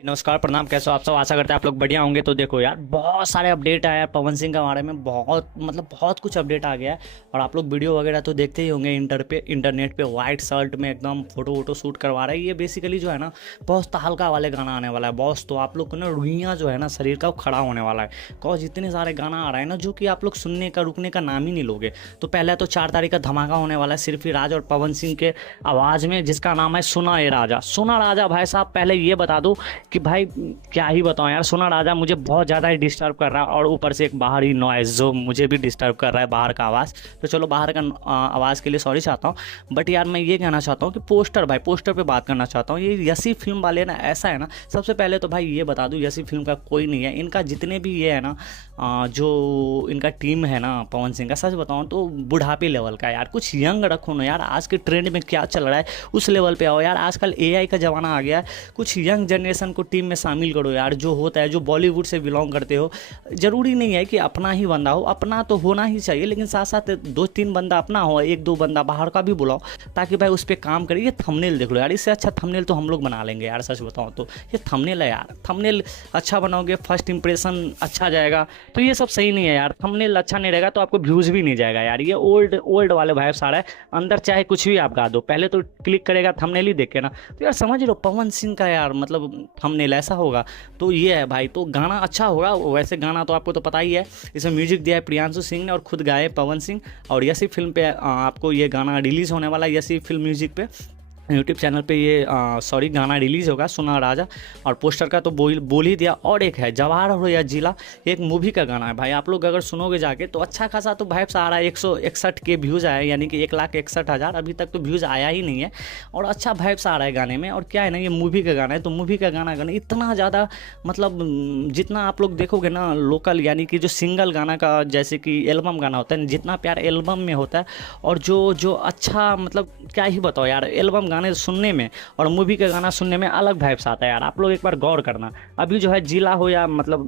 नमस्कार, प्रणाम। कैसे हो आप सब? आशा करते हैं आप लोग बढ़िया होंगे। तो देखो यार, बहुत सारे अपडेट आए यार पवन सिंह के बारे में। बहुत कुछ अपडेट आ गया है। और आप लोग वीडियो वगैरह तो देखते ही होंगे इंटरनेट पे वाइट शर्ट में एकदम फोटो वोटो शूट करवा रहा है। ये बेसिकली जो है ना, बहुत तहलका वाले गाना आने वाला है बॉस। तो आप लोग को ना रुइयाँ जो है ना शरीर का, वो खड़ा होने वाला है। कॉज इतने सारे गाना आ रहे हैं ना, जो कि आप लोग सुनने का रुकने का नाम ही नहीं लोगे। तो पहले तो 4 तारीख का धमाका होने वाला है सिर्फ ही राज और पवन सिंह के आवाज़ में, जिसका नाम है सुना ए राजा। सुना राजा भाई साहब, पहले ये बता दूँ कि भाई क्या ही बताऊं यार, सुना राजा मुझे बहुत ज़्यादा ही डिस्टर्ब कर रहा है। और ऊपर से एक बाहरी नॉइज़ जो मुझे भी डिस्टर्ब कर रहा है, बाहर का आवाज़। तो चलो, बाहर का आवाज़ के लिए सॉरी चाहता हूँ। बट यार मैं ये कहना चाहता हूँ कि पोस्टर पे बात करना चाहता हूँ। ये यसी फिल्म वाले ना, ऐसा है ना, सबसे पहले तो भाई ये बता दूँ, यसी फिल्म का कोई नहीं है। इनका जितने भी ये है ना, जो इनका टीम है ना पवन सिंह का, सच बताऊँ तो बुढ़ापे लेवल का है यार। कुछ यंग रखो ना यार, आज के ट्रेंड में क्या चल रहा है उस लेवल पे आओ यार। आजकल AI का ज़माना आ गया है। कुछ यंग जनरेशन को टीम में शामिल करो यार। जो होता है, जो बॉलीवुड से बिलोंग करते हो, ज़रूरी नहीं है कि अपना ही बंदा हो, अपना तो होना ही चाहिए, लेकिन साथ साथ 2-3 बंदा अपना हो, 1-2 बंदा बाहर का भी बुलाओ, ताकि भाई उस पर काम करिए। ये थंबनेल देख लो यार, इससे अच्छा थंबनेल तो हम लोग बना लेंगे यार, सच बताऊँ तो। ये थंबनेल है यार, थंबनेल अच्छा बनाओगे, फर्स्ट इंप्रेशन अच्छा जाएगा। तो ये सब सही नहीं है यार। थंबनेल अच्छा नहीं रहेगा तो आपको व्यूज़ भी नहीं जाएगा यार। ये ओल्ड वाले भाई सारा है। अंदर चाहे कुछ भी आप गा दो, पहले तो क्लिक करेगा थंबनेल ही देख के ना। तो यार समझ लो, पवन सिंह का यार मतलब थंबनेल ऐसा होगा तो ये है भाई। तो गाना अच्छा होगा। वैसे गाना तो आपको तो पता ही है, इसमें म्यूजिक दिया है प्रियांशु सिंह ने और खुद गाए पवन सिंह। और यसी फिल्म पे आपको ये गाना रिलीज़ होने वाला है, यसी फिल्म म्यूजिक पे यूट्यूब चैनल पे ये गाना रिलीज़ होगा, सुना राजा। और पोस्टर का तो बोल ही दिया। और एक है जवाहर हो या जिला, एक मूवी का गाना है भाई। आप लोग अगर सुनोगे जाके तो अच्छा खासा तो भाई आ रहा है। 161 के व्यूज़ आए, यानी कि 1,61,000। अभी तक तो व्यूज़ आया ही नहीं है। और अच्छा वाइब्स आ रहा है गाने में। और क्या है ना, ये मूवी का गाना है, तो मूवी का गाना इतना ज़्यादा मतलब जितना आप लोग देखोगे ना लोकल, यानी कि जो सिंगल गाना का, जैसे कि एल्बम गाना होता है, जितना प्यार एल्बम में होता है, और जो अच्छा मतलब क्या ही बताओ यार, एल्बम गाने सुनने में और मूवी का गाना सुनने में अलग वाइब्स आता है यार। आप लोग एक बार गौर करना। अभी जो है जिला हो या मतलब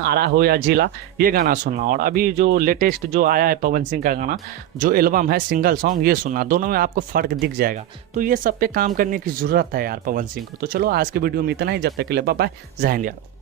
आरा हो या जिला, ये गाना सुनना। और अभी जो लेटेस्ट जो आया है पवन सिंह का गाना, जो एल्बम है सिंगल सॉन्ग, ये सुनना। दोनों में आपको फ़र्क दिख जाएगा। तो ये सब पे काम करने की ज़रूरत है यार पवन सिंह को। तो चलो, आज के वीडियो में इतना ही। जब तक के लिए बाय बाय, जय हिंद यार।